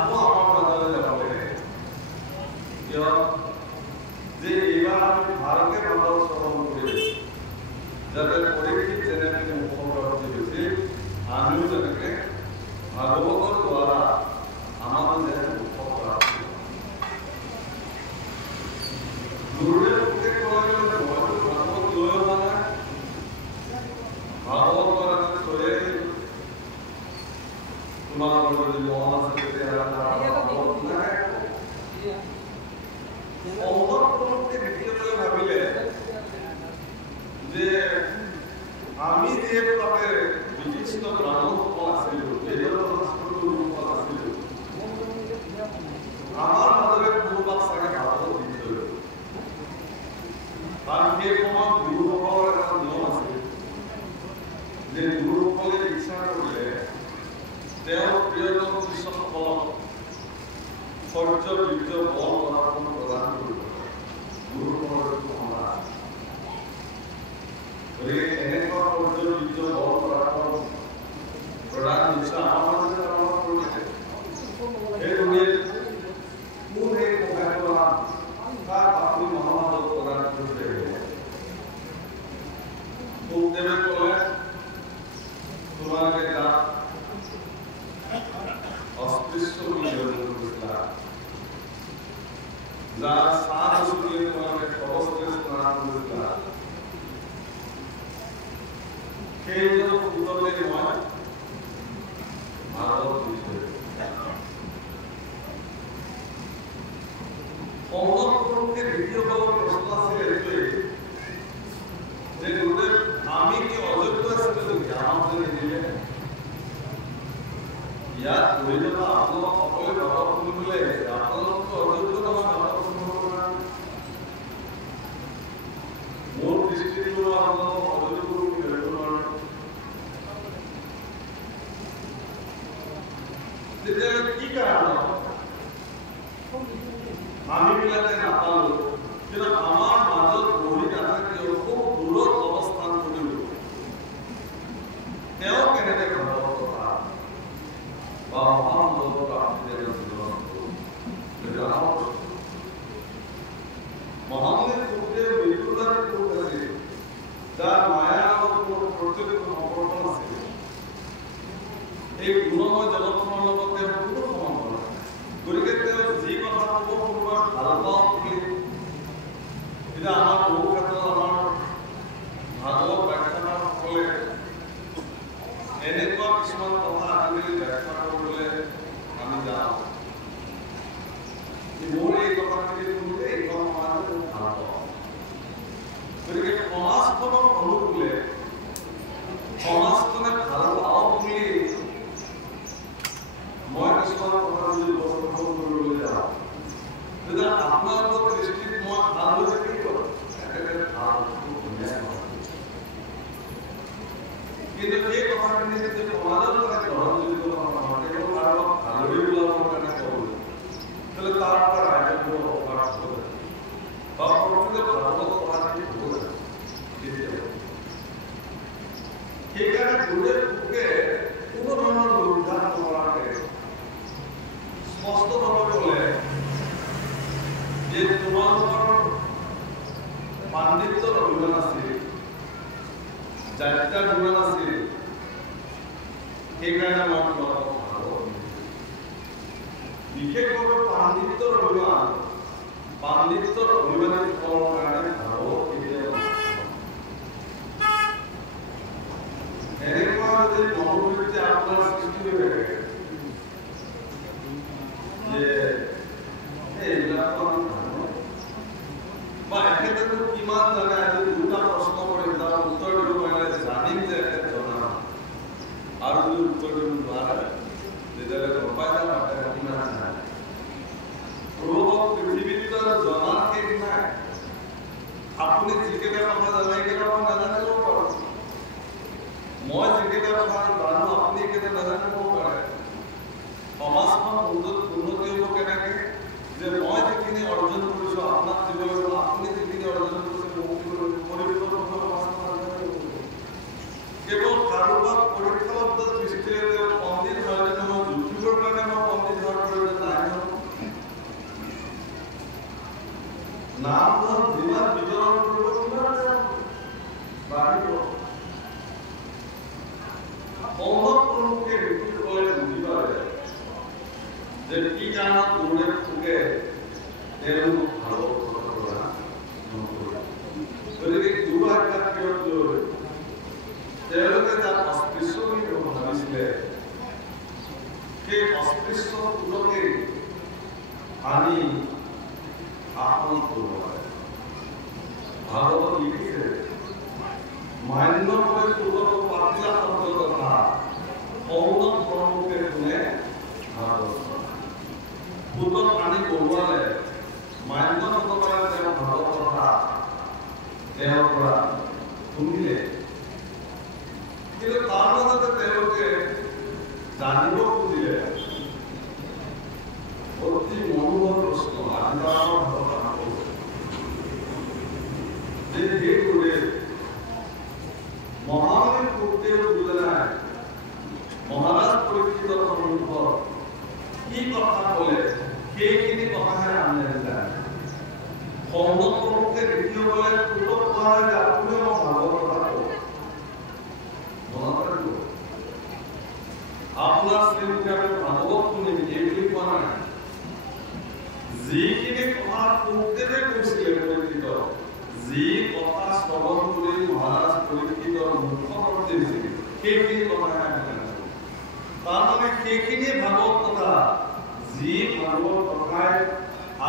আকৌ আমাৰ মাজলৈ যাব লাগে কিয় যে এইবাৰ আমি ভালকে ভাগৱত শ্ৰৱণ কৰি যাতে পৰীক্ষিত যেনেকৈ মুখপ্ৰাপ্তি হৈছিল আমিও যেনেকৈ ভাগৱতৰ দ্বাৰা আমাৰো যেনে মুখপ্ৰাপ্তি গুৰুৱে মোকে ক'লে মইতো ভাগৱত লৈ অহা নাই ভাগৱত দ্বাৰা থৈ তোমালোকৰ যদি মন আছে তেতিয়াহ'লে ভাগৱত নাই অন্তঃকৰণতে দেখিবলৈ ভাবিলে যে আমি যিহেতু তাতে বিশিষ্ট ব্ৰাহ্মণসকল আছিলোঁ আমাৰ মাজৰে কোনোবাক চাগে ভাগৱত দি থৈ কাৰণ সেই সময়ত গুৰুসকলৰ এটা নিয়ম আছিল যে গুৰুসকলে ইচ্ছা কৰিলে তেওঁৰ প্ৰিয়জন শিষ্যসকলক শৌৰ্য বীৰ্য বল পৰাক্ৰম প্ৰদান কৰিব গুৰুসকলৰ সমাজ গতিকে এনেকুৱা শৌৰ্য বীৰ্য বল পৰাক্ৰম প্ৰদান নিশ্চয় আমাৰ মাজতে আমাৰ কৰিছে সেই দুনিয়াত কোন এই সহায় কৰা তাক আপুনি মহাভাৰত প্ৰদান কৰিছে ভূপদেৱে ক'লে তোমালোকে তাক অস্পৃশ্য বুলি গ্ৰহণ কৰিছিলা যাৰ চাহ চুটিয়ে তোমালোকে সহস্ৰে স্নান কৰিছিলা সেইজনক উত্তৰ দি মই ভাগৱত দিছোঁ অন্তঃকৰণতে দ্বিতীয়বাৰৰ প্ৰশ্ন আছিল এইটোৱেই যে গুৰুদেৱ আমি কি অযোগ্য আছিলোঁ নেকি আমাক যে নিদিলে ইয়াত পঢ়ি থকা আপোনালোক সকলোৱে ভাগৱত শুনিবলৈ আহিছে আপোনালোকতো অযোগ্য নহয় ভাগৱত শুনিবৰ কাৰণে মোৰ দৃষ্টিটো আপোনালোক অযোগ্য বুলি ধৰিব নোৱাৰো তেতিয়াহ'লে কি কাৰণ আমি বিলাকে নাপালো কিন্তু আমাৰ মাজত বহি নাথাকি খুব দূৰত অৱস্থান কৰিলো তেওঁ কেনেকৈ ভাগৱত কথা বা মহান প্ৰাপ্তি মহামুনি ভূপদেৱ মৃত্যুদাৰ পুৰুষ আছিল যাৰ মায়া লগত প্ৰত্যক্ষ সম্পৰ্ক নাছিল এই গুণময় জগতখনৰ লগত তেওঁৰ কোনো সম্বন্ধ নাই গতিকে তেওঁ যি কথা ক'ব কোনোবাৰ ভাল পাওঁ বুলি এতিয়া আমাৰ বহু ক্ষেত্ৰত আমাৰ ভাগৱত ব্যাখ্যাসকলে এনেকুৱা কিছুমান কথা আজিকালি ব্যাখ্যা কৰিবলৈ আমি যাওঁ মোৰ এই কথাখিনি শুনিলে এইখন সমাজে ভাল পাওঁ গতিকে সমাজখনৰ অনুকূলে সমাজখনে ভাল পাওঁ বুলি মই কিছুমান কথা যদি উপস্থাপন কৰিবলৈ যাওঁ তেতিয়া আপোনালোকৰ দৃষ্টিত মই ভাল হৈ কি কৰোঁ একেবাৰে ভাল কিন্তু সেই কথাখিনি যদি সমাজৰ কাৰণে গ্ৰহণযোগ্য নহয় কেৱল কাৰোবাক ভালদৰে ওলাবৰ কাৰণে ক'বলৈ তাহলে তাৰ পৰ আয়োজন অপৰাধ হবে বা প্ৰকৃত ভাগবত কথাটি হবে সেইকাৰণে গুৰুদেৱ বুকে কোনো ধৰণৰ উদ্ধাৰ নকৰাকে স্পষ্টভাৱে ক'লে যে তোমালোকৰ পাণ্ডিত্যৰ অভিমান আছিল জাতীয় অভিমান আছিল সেইকাৰণে মই তোমালোকক ভাগৱত বিশেষভাৱে পাণ্ডিত্যৰ অভিমান পাণ্ডিত্যৰ অভিমানীসকলৰ কাৰণে ভাগৱত কেতিয়াও এনেকুৱা যে মনোবৃত্তি আপোনাৰ সৃষ্টি হৈ থাকে যে এইবিলাকৰ বা এখেতেতো কিমান জানে আজি দুটা প্ৰশ্ন কৰি তাৰ উত্তৰ দিব পাৰিলে জানিম যে এখেত জনা আৰু যদি উত্তৰ দিব নোৱাৰে তেতিয়াহ'লে গম পাই যাম কিমান নাই প্ৰভুক পৃথিৱীত জনাৰ শেষ নাই আপুনি যিকেইটা কথা জানে সেইকেইটা কথা নাজানিব পাৰে মই যিকেইটা কথা জানো আপুনি এইকেইটা নাজানিব পাৰে নাম ধৰ যিমান বিতৰণ কৰিব সিমান বাঢ়িব। সম্ভৱপূৰ্ণকে ব্যক্তিসকলে বুজি পালে যে কি কাৰণত গুৰুদেৱ ফুকে তেওঁলোকক ভাগৱত কথা কৰা নকৰে। গতিকে গুৰু আজ্ঞাত লৈ তেওঁলোকে তাত অস্পৃশ্য বুলি ভাবিছিলে, সেই অস্পৃশ্য পুতকে আনি আসন কৰিব পাৰে। ভাগৱত লিখিছে মান্যভাৱে পুতক পাতিলা শব্দ কথা সৌনক প্ৰণুকে শুনে ভাগৱত। পুতক আনি বঢ়োৱালে মান্যসকলে তেওঁ ভাগৱত কথা তেওঁৰ পৰা শুনিলে, কিন্তু তাৰ মাজতে তেওঁলোকে জানিব খুজিলে অতি মনোহৰ প্ৰশ্ন যে হে গুৰুদেৱ, মহামণি সুখদেৱ বুজা নাই মহাৰাজ পৰীক্ষিতৰ সন্মুখত কি কথা ক'লে সেইখিনি কথাহে আমি জানো। সম্ভৱপূৰ্ণকে দেখিবলৈ পুতক কোৱা যে আপুনি মই ভাগৱত কথা কওঁ। আপোনাৰ শ্ৰীমুখে আমি ভাগৱত শুনিম এই বুলি কোৱা নাই। যিখিনি কথা সুখদেৱে কৈছিলে পৰীক্ষিত, যি কথা শ্ৰৱণ কৰি মহাৰাজ পৰীক্ষিতৰ মুখত দিছিল সেইখিনি কথাহে আমি জানো। তাৰমানে সেইখিনি ভাগৱত কথা, যি ভাগৱত কথাই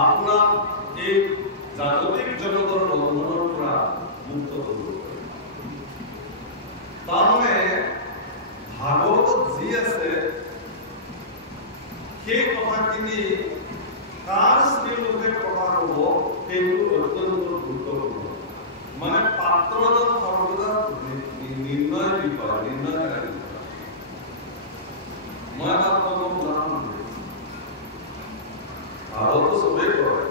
আপোনাক এই জাগতিক জগতৰ বন্ধনৰ পৰা মুক্ত কৰিব পাৰে। তাৰমানে ভাগৱতত যি আছে সেই কথাখিনি কাৰ শ্ৰীমুখে প্ৰকাশ হ'ব সেইটো অত্যন্ত গুৰুত্বপূৰ্ণ। মানে পাত্ৰজন সৰ্বদা নিৰ্ণয় বিষয়, নিৰ্ণয়কাৰী বিষয়। মই আপোনাক উদাহৰণ দিম। ভাগৱত চবেই কয়,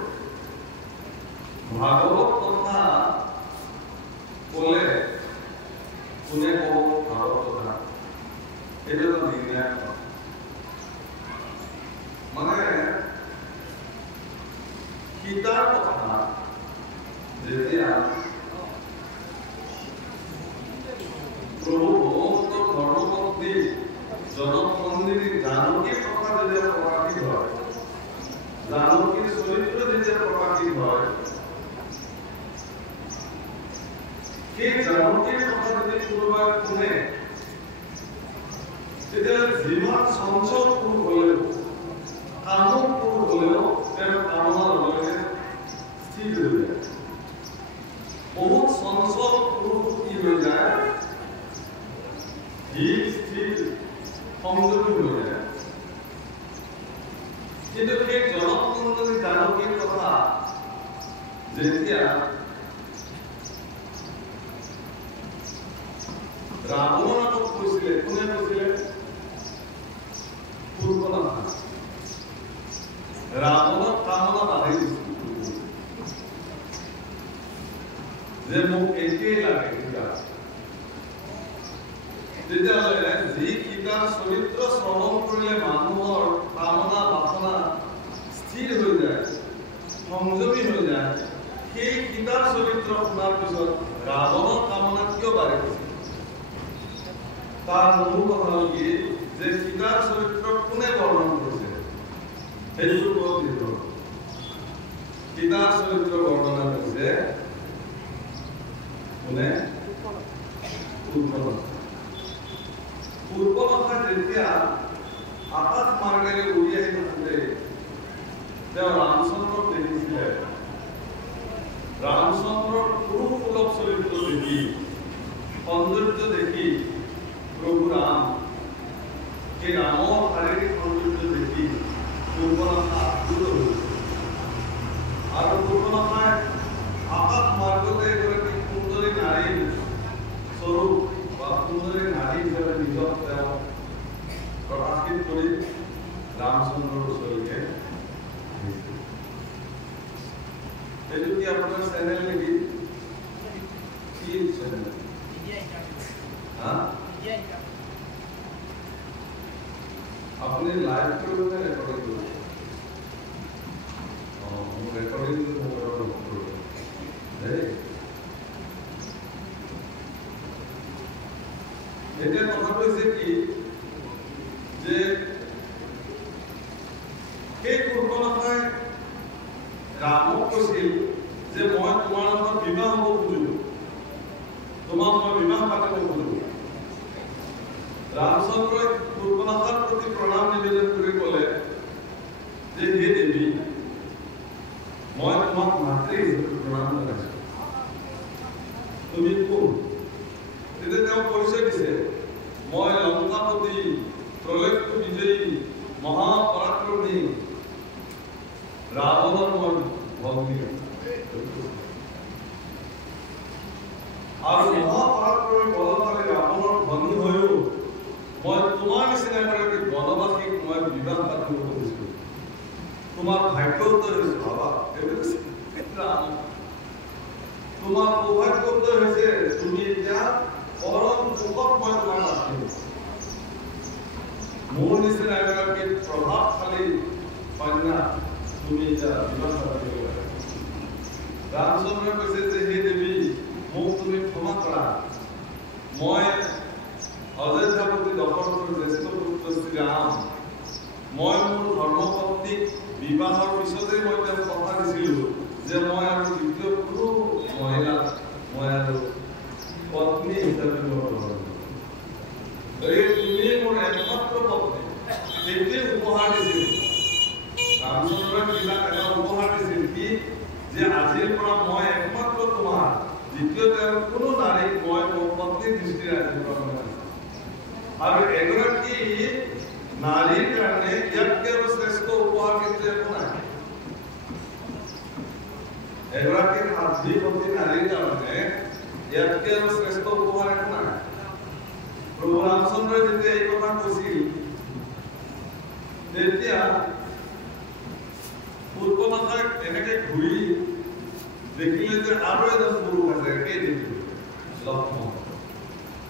ভাগৱত কথা ক'লে কোনে ক'ব ভাগৱত কথা, এইটো এটা নিৰ্ণায়ক কথা। মানে সীতাৰ কথা যেতিয়া প্ৰভু ভগৱন্ত ধৰ্মপত্নী জনকনন্দিনী জানকীৰ কথা যেতিয়া প্ৰকাশিত হয়, জানকীৰ চৰিত্ৰ যেতিয়া প্ৰকাশিত হয়, সেই জানকীৰ কথা যদি কোনোবাই শুনে তেতিয়া যিমান চঞ্চল পুৰুষ হ'লেও, কামক পুৰুষ হ'লেও তেওঁৰ কামনাৰ লগে স্থিৰ হৈ যায়। বহুত চঞ্চল পুৰুষ কি হৈ যায়, ধীৰ স্থিৰ সংযমী হৈ যায়। কিন্তু সেই জনকনন্দিনী জানকীৰ কথা যেতিয়া ৰাৱণৰ আগত কৈছিলে, কোনে কৈছিলে? পূৰ্বনাথা। ৰাৱণৰ কামনা বাঢ়ি গৈছিল যে মোক একেই লাগে সীতা। তেতিয়াহ'লে যি সীতাৰ চৰিত্ৰ শ্ৰৱণ কৰিলে মানুহৰ কামনা বাসনা স্থিৰ হৈ যায়, সংযমী হৈ যায়, সেই সীতাৰ চৰিত্ৰ শুনাৰ পিছত ৰাৱণৰ কামনা কিয় বাঢ়ি গৈছিল? তাৰ মূল কথা হ'ল কি যে সীতাৰ চৰিত্ৰ কোনে বৰ্ণন কৰিছে সেইটোৰ ওপৰত নিৰ্ভৰ। সীতাৰ চৰিত্ৰ বৰ্ণনা কৰিছে কোনে? পূৰ্বনাথা। পূৰ্বনাথা যেতিয়া আকাশ মাৰ্গেৰে উৰি আহি থাকোঁতে তেওঁ ৰামচন্দ্ৰক দেখিছিলে। ৰামচন্দ্ৰৰ পুৰুষ সুলভ চৰিত্ৰ দেখি, সৌন্দৰ্য দেখি প্ৰভু ৰাম সেই ৰামৰ শাৰীৰিক সৌন্দৰ্য দেখি পূৰ্বনাথা আপ্লুত হৈছিল। আৰু পূৰ্বনাথাই আকাশ মাৰ্গতে এগৰাকী সুন্দৰী নাৰীৰ স্বৰূপ বা সুন্দৰী নাৰী হিচাপে নিজক তেওঁ প্ৰকাশিত কৰি ৰামচন্দ্ৰৰ ওচৰলৈকে আহিছিল। এইটো কি আপোনাৰ চেনেল নেকি? কি চেনেল? আপনি লাইভ কৰবেন ৰেকৰ্ডিং কৰবেন? ৰেকৰ্ডিং সেই পূৰ্বনাশাই ৰামক কৈছিল যে মই তোমাৰ লগত বিবাহ হ'ব খোজো, তোমাক মই বিবাহ পাতিব খোজো। ৰামচন্দ্ৰই পূৰ্বনাশাৰ প্ৰতি প্ৰণাম নিবেদন কৰি ক'লে যে হে দেৱী, মই তোমাক মাতৃ হিচাপে প্ৰণাম জনাইছো, তুমি কোন? তেতিয়া তেওঁ পৰিচয় দিছে, মই লংকাপতি, প্ৰলক্ষ বিজয়ী, মহাপৰাক্ৰমী ৰাৱণৰ মই ভগ্নী। আৰু মহাপৰাক্ৰমী বলশালী ৰাৱণৰ ভগ্নী হৈও মই তোমাৰ নিচিনা এগৰাকী বনবাসীক মই বিবাহ পাতিব খুজিছো, তোমাৰ ভাগ্যউদয় হৈছে বাবা। তোমাৰ সৌভাগ্যউদয় হৈছে তুমি এতিয়া পৰম সুখত মই তোমাক ৰাখিম। মোৰ নিচিনা এগৰাকী প্ৰভাৱশালী কন্যা তুমি এতিয়া বিবাহ পাতিব লাগে। ৰামচন্দ্ৰই কৈছে যে হে দেৱী, মোক তুমি ক্ষমা কৰা, মই অযোধ্যাপতি দশৰথৰ জ্যেষ্ঠ পুত্ৰ শ্ৰীৰাম, মই মোৰ ধৰ্মপত্নীক বিবাহৰ পিছতে মই তেওঁক কথা দিছিলো যে মই আৰু দ্বিতীয় কোনো মহিলা মই আৰু পত্নী হিচাপে মোৰ তুমি মোৰ একমাত্ৰ পত্নী, সেইটোৱে উপহাৰ দিছিল। ৰামচন্দ্ৰই কিলাক এটা উপহাৰ দিছিল কি যে আজিৰ পৰা মই একমাত্ৰ তোমাৰ, দ্বিতীয়তে আৰু কোনো নাৰীক মই মোৰ পত্নীৰ দৃষ্টিৰে আজিৰ পৰা আৰু এগৰাকী নাৰীৰ কাৰণে ইয়াতকে আৰু শ্ৰেষ্ঠ উপহাৰ কিন্তু একো নাই। এগৰাকী সাধ্বীপতি নাৰীৰ কাৰণে ইয়াতকে আৰু শ্ৰেষ্ঠ উপহাৰ একো নাই। প্ৰভু ৰামচন্দ্ৰই যেতিয়া এই কথা কৈছিল, তেতিয়া পূৰ্বনাশাই এনেকে ঘূৰি দেখিলে যে আৰু এজন পুৰুষ আছে, একেই দেখিলে লক্ষ্মণ।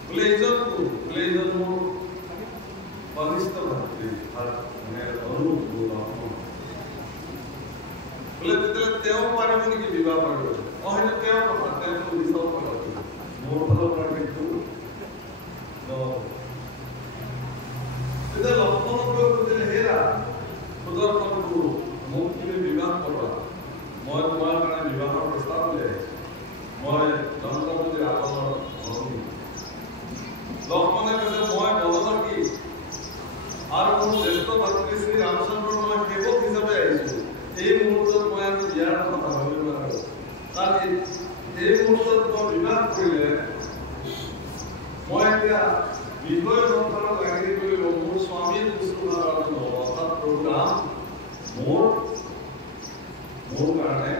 বোলে এইজন কোন? বোলে এইজন মোৰ কনিষ্ঠ ভাতৃ অনুপ লক্ষ্মণ। বোলে তেতিয়াহ'লে তেওঁ পাৰিব নেকি বিবাহ কৰিব? হয়তো তেওঁৰ কথা, তেওঁতো বিচাৰ কৰা মোৰ ফালৰ পৰা কিন্তু তেতিয়া লক্ষ্মণক লৈ সুধিলে, হেৰা সুদৰ্শন গুৰু, মোক তুমি বিবাহ কৰা, মই তোমাৰ কাৰণে বিবাহৰ প্ৰস্তাৱ লৈ আহিছো, মই লংকাপতি ৰাৱণৰ ভগ্নী। লক্ষ্মণে কৈছে, মই বনবাসী আৰু মোৰ জ্যেষ্ঠ ভাতৃ শ্ৰী ৰামচন্দ্ৰৰ মই সেৱক হিচাপে আহিছো। এই মুহূৰ্তত মই আৰু বিয়াৰ কথা ভাবিব নোৱাৰো, কাৰণ এই মুহূৰ্তত মই বিবাহ কৰিলে মই এতিয়া বিষয় সংসাৰত লাগি কৰিব, মোৰ স্বামীৰ শুশ্ৰূষা নহ'ব। অৰ্থাৎ প্ৰভু ৰাম মোৰ কাৰণে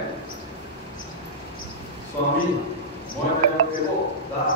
স্বামী, মই তেওঁৰ সেৱক দাস।